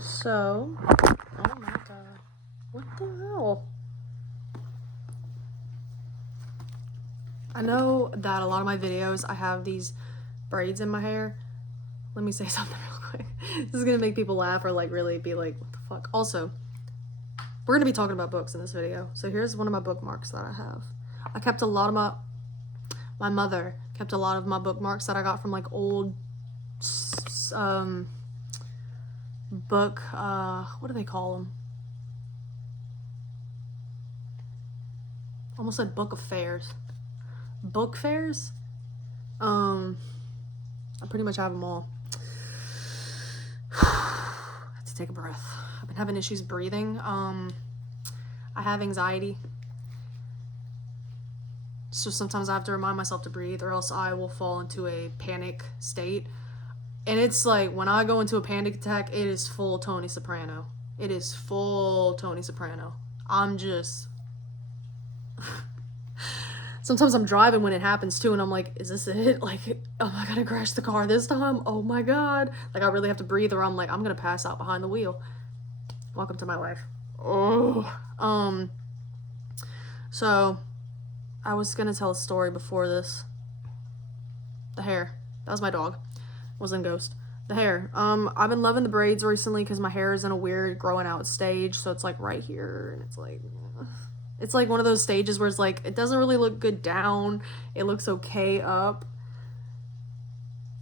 So, oh my god, what the hell? I know that a lot of my videos, I have these braids in my hair. Let me say something real quick. This is gonna make people laugh or like really be like, what the fuck? Also, we're gonna be talking about books in this video. So here's one of my bookmarks that I have. I kept a lot of my mother kept a lot of my bookmarks that I got from like old book, what do they call them? Almost said book of fairs. Book fairs? I pretty much have them all. I have to take a breath. I've been having issues breathing. I have anxiety. So sometimes I have to remind myself to breathe or else I will fall into a panic state. And it's like, when I go into a panic attack, it is full Tony Soprano. It is full Tony Soprano. I'm just... Sometimes I'm driving when it happens too, and I'm like, is this it? Like, am I gonna crash the car this time? Oh my god. Like, I really have to breathe or I'm like, I'm gonna pass out behind the wheel. Welcome to my life. Oh. So, I was gonna tell a story before this. The hair. That was my dog. Wasn't a ghost. The hair. I've been loving the braids recently because my hair is in a weird growing out stage. So it's like right here, and it's like one of those stages where it's like, it doesn't really look good down. It looks okay up.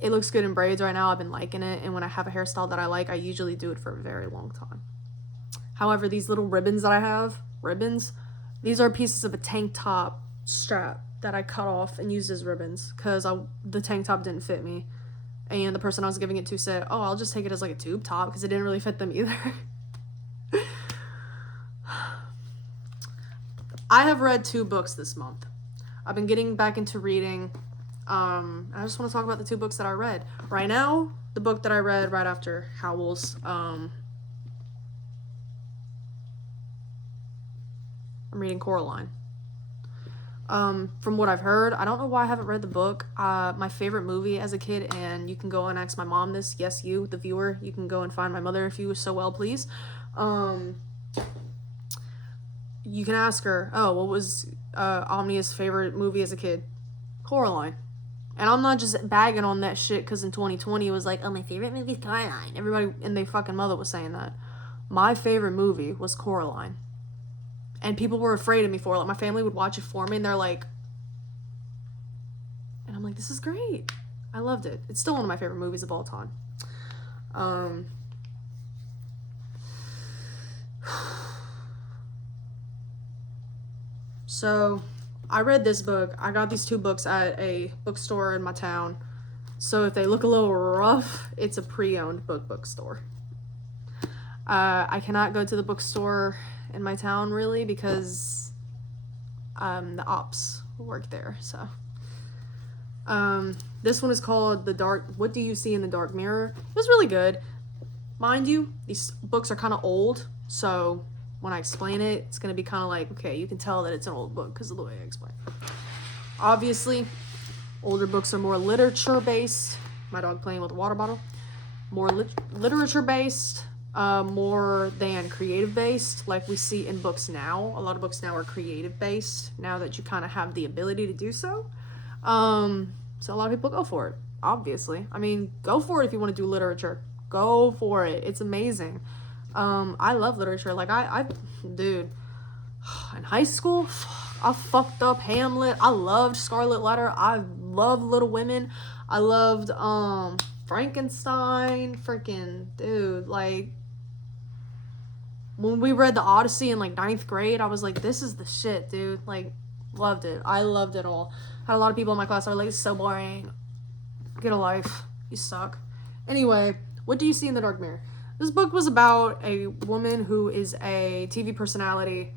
It looks good in braids right now. I've been liking it. And when I have a hairstyle that I like, I usually do it for a very long time. However, these little ribbons that I have, these are pieces of a tank top strap that I cut off and used as ribbons because the tank top didn't fit me. And the person I was giving it to said, oh, I'll just take it as like a tube top because it didn't really fit them either. I have read 2 books this month. I've been getting back into reading. I just want to talk about the 2 books that I read. Right now, the book that I read right after Howl's, I'm reading Coraline. From what I've heard, I don't know why I haven't read the book. My favorite movie as a kid, and you can go and ask my mom this. Yes, you, the viewer, you can go and find my mother if you so well please. You can ask her, oh, what was Omnia's favorite movie as a kid? Coraline. And I'm not just bagging on that shit because in 2020 it was like, oh, my favorite movie is Coraline. Everybody and their fucking mother was saying that. My favorite movie was Coraline. And people were afraid of me for it. Like, my family would watch it for me, and they're like... And I'm like, this is great. I loved it. It's still one of my favorite movies of all time. So, I read this book. I got these 2 books at a bookstore in my town. So, if they look a little rough, it's a pre-owned bookstore. I cannot go to the bookstore in my town really because the ops work there. So this one is called What Do You See in the Dark Mirror? It was really good. Mind you, these books are kind of old, so when I explain it, it's going to be kind of like, okay, you can tell that it's an old book because of the way I explain it. Obviously, older books are more literature based. My dog playing with a water bottle. More literature based. More than creative based, like we see in books now. A lot of books now are creative based now that you kind of have the ability to do so. So a lot of people go for it, obviously. I mean, go for it if you want to do literature. Go for it. It's amazing. I love literature. Like, dude, in high school, I fucked up Hamlet. I loved Scarlet Letter. I loved Little Women. I loved Frankenstein. Freaking dude, like, when we read the Odyssey in like 9th grade, I was like, this is the shit, dude. Like, loved it. I loved it all. Had a lot of people in my class that were like, it's so boring. Get a life. You suck. Anyway, What Do You See in the Dark Mirror? This book was about a woman who is a TV personality.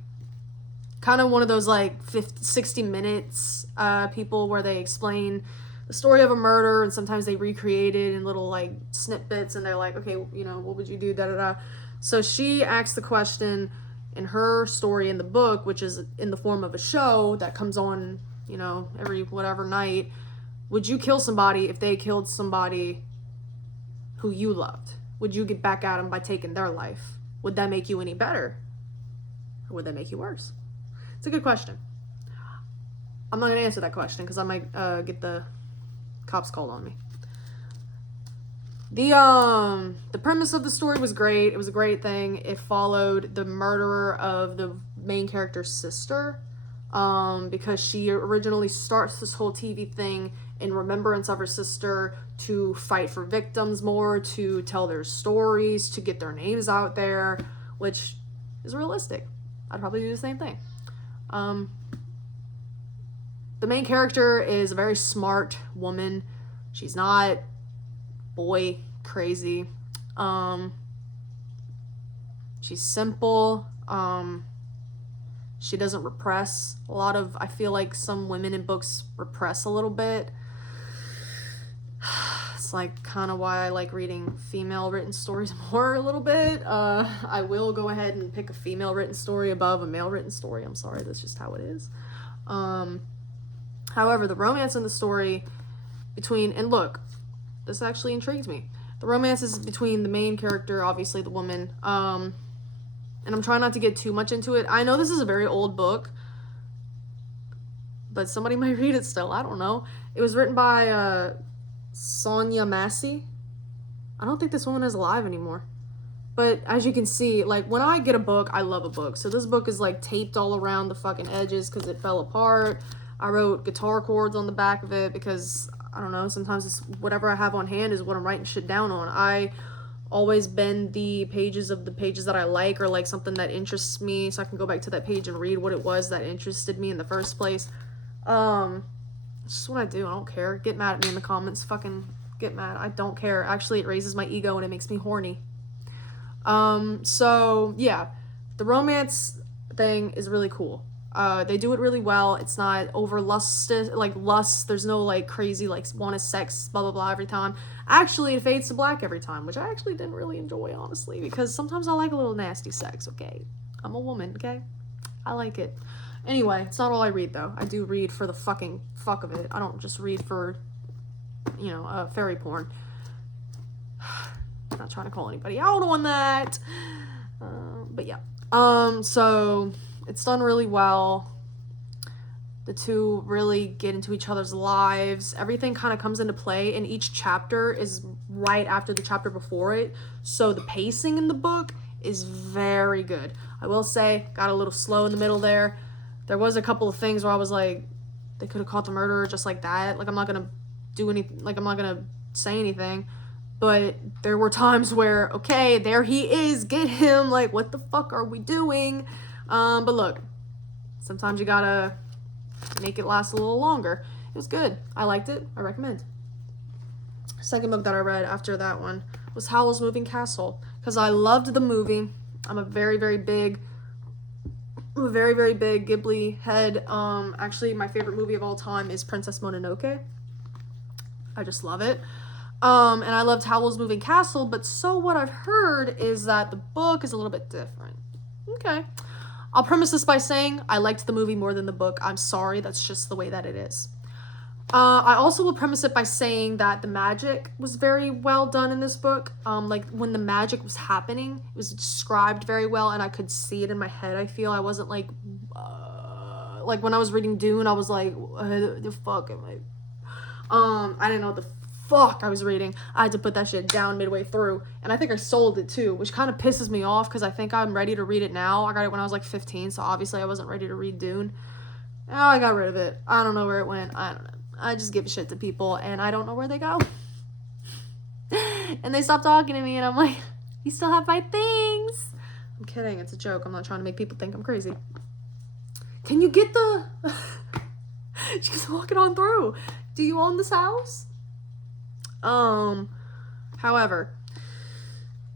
Kind of one of those like 60 minutes people where they explain the story of a murder, and sometimes they recreate it in little like snippets, and they're like, okay, you know, what would you do, da da da. So she asks the question in her story in the book, which is in the form of a show that comes on, you know, every whatever night. Would you kill somebody if they killed somebody who you loved? would you get back at them by taking their life? Would that make you any better? Or would that make you worse? It's a good question. I'm not going to answer that question because I might get the cops called on me. The premise of the story was great. It was a great thing. It followed the murderer of the main character's sister, because she originally starts this whole TV thing in remembrance of her sister, to fight for victims more, to tell their stories, to get their names out there, which is realistic. I'd probably do the same thing. The main character is a very smart woman. She's not boy crazy. She's simple. She doesn't repress. I feel like some women in books repress a little bit. It's like kind of why I like reading female written stories more a little bit. I will go ahead and pick a female written story above a male written story. I'm sorry, that's just how it is. However, the romance in the story and look, this actually intrigues me. The romance is between the main character, obviously the woman, and I'm trying not to get too much into it. I know this is a very old book, but somebody might read it still. I don't know. It was written by Sonia Massey. I don't think this woman is alive anymore. But as you can see, like, when I get a book, I love a book. So this book is, like, taped all around the fucking edges because it fell apart. I wrote guitar chords on the back of it because, I don't know, sometimes it's whatever I have on hand is what I'm writing shit down on. I always bend the pages of the pages that I like, or, like, something that interests me, so I can go back to that page and read what it was that interested me in the first place. It's just what I do. I don't care. Get mad at me in the comments. Fucking get mad. I don't care. Actually, it raises my ego and it makes me horny. So yeah, the romance thing is really cool. They do it really well. It's not over lust. There's no like crazy like want sex blah blah blah every time. Actually, it fades to black every time, which I actually didn't really enjoy, honestly, because sometimes I like a little nasty sex. Okay, I'm a woman. Okay, I like it. Anyway, it's not all I read though. I do read for the fucking fuck of it. I don't just read for, fairy porn. Not trying to call anybody out on that. But yeah. So it's done really well. The two really get into each other's lives. Everything kind of comes into play, and each chapter is right after the chapter before it. So the pacing in the book is very good. I will say, got a little slow in the middle there. There was a couple of things where I was like, they could have caught the murderer just like that. Like, I'm not going to do anything. Like, I'm not going to say anything. But there were times where, okay, there he is. Get him. Like, what the fuck are we doing? But look, sometimes you gotta make it last a little longer. It was good. I liked it. I recommend. Second book that I read after that one was Howl's Moving Castle, because I loved the movie. I'm a very, very big Ghibli head. Actually, my favorite movie of all time is Princess Mononoke. I just love it. And I loved Howl's Moving Castle, but so what I've heard is that the book is a little bit different. Okay. I'll premise this by saying I liked the movie more than the book. I'm sorry, that's just the way that it is. I also will premise it by saying that the magic was very well done in this book. Like, when the magic was happening, it was described very well, and I could see it in my head, I feel. I wasn't like when I was reading Dune, I was like, the fuck am I didn't know what the fuck I was reading. I had to put that shit down midway through, and I think I sold it too, which kind of pisses me off because I think I'm ready to read it now. I got it when I was like 15, so obviously I wasn't ready to read Dune. Now I got rid of it. I don't know where it went. I don't know. I just give shit to people, and I don't know where they go. And they stop talking to me, and I'm like, you still have my things. I'm kidding. It's a joke. I'm not trying to make people think I'm crazy. Can you get the... She's walking on through. Do you own this house? However,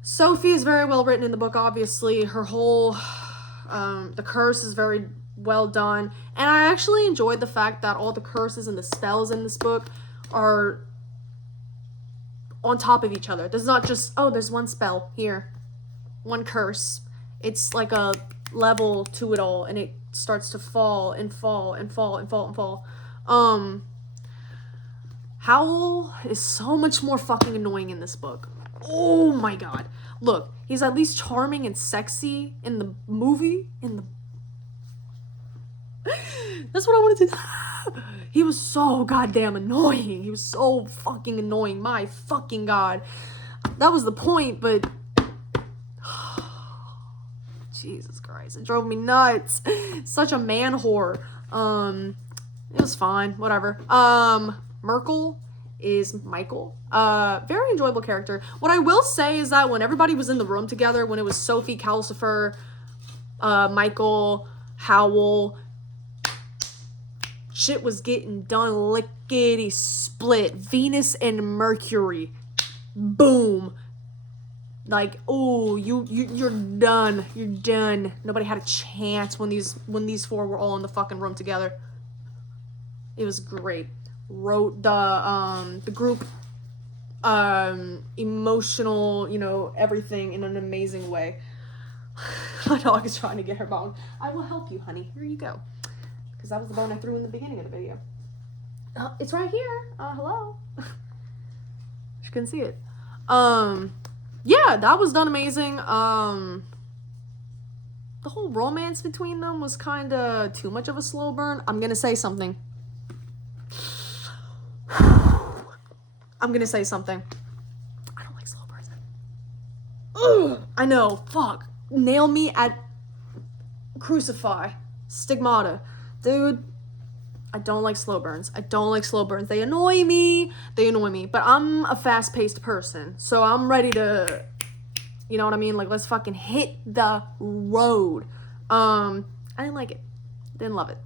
Sophie is very well written in the book, obviously. Her whole, the curse is very well done. And I actually enjoyed the fact that all the curses and the spells in this book are on top of each other. There's not just, oh, there's one spell here, one curse. It's like a level to it all, and it starts to fall and fall and fall and fall and fall. Howl is so much more fucking annoying in this book. Oh my god. Look, he's at least charming and sexy in the movie. That's what I wanted to. He was so goddamn annoying. He was so fucking annoying. My fucking god. That was the point, but Jesus Christ, it drove me nuts. Such a man whore. It was fine, whatever. Merkel is Michael. Very enjoyable character. What I will say is that when everybody was in the room together, when it was Sophie, Calcifer, Michael, Howell, shit was getting done lickety split. Venus and Mercury. Boom. Like, oh, you're done. You're done. Nobody had a chance when these four were all in the fucking room together. It was great. Wrote the group emotional, you know, everything in an amazing way. My dog is trying to get her bone. I will help you, honey. Here you go. Because that was the bone I threw in the beginning of the video. It's right here. Hello. You couldn't see it. Yeah, that was done amazing. The whole romance between them was kind of too much of a slow burn. I'm gonna say something. I don't like slow burns. Ugh, I know. Fuck. Nail me at crucify. Stigmata. Dude, I don't like slow burns. They annoy me. But I'm a fast-paced person. So I'm ready to, you know what I mean? Like, let's fucking hit the road. I didn't like it. Didn't love it.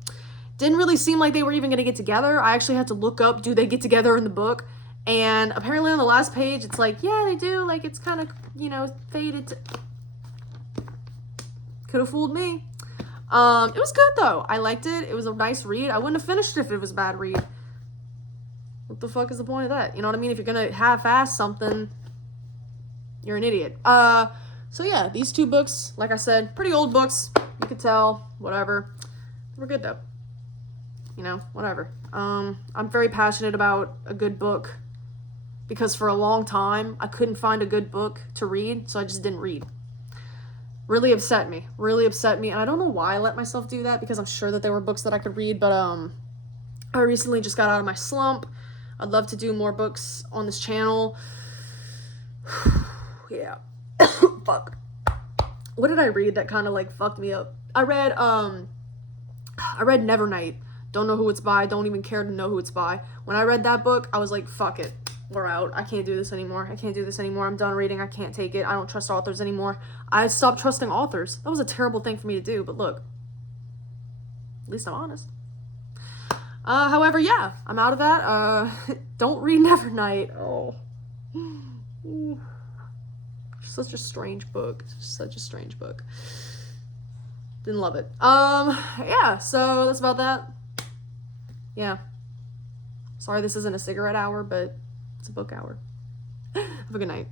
Didn't really seem like they were even going to get together. I actually had to look up, do they get together in the book? And apparently on the last page, it's like, yeah, they do. Like, it's kind of, you know, faded to... Could have fooled me. It was good, though. I liked it. It was a nice read. I wouldn't have finished it if it was a bad read. What the fuck is the point of that? You know what I mean? If you're gonna half-ass something, you're an idiot. So yeah, these two books, like I said, pretty old books. You could tell, whatever. We're good, though. You know, whatever. I'm very passionate about a good book because for a long time, I couldn't find a good book to read, so I just didn't read. Really upset me, and I don't know why I let myself do that, because I'm sure that there were books that I could read, but I recently just got out of my slump. I'd love to do more books on this channel. Yeah. Fuck. What did I read that kind of, like, fucked me up? I read Nevernight. Don't know who it's by, don't even care to know who it's by. When I read that book, I was like, fuck it. We're out. I can't do this anymore. I'm done reading. I can't take it. I don't trust authors anymore. I stopped trusting authors. That was a terrible thing for me to do, but look. At least I'm honest. However, yeah, I'm out of that. Don't read Nevernight. Oh. Such a strange book. Didn't love it. Yeah, so that's about that. Yeah. Sorry this isn't a cigarette hour, but it's a book hour. Have a good night.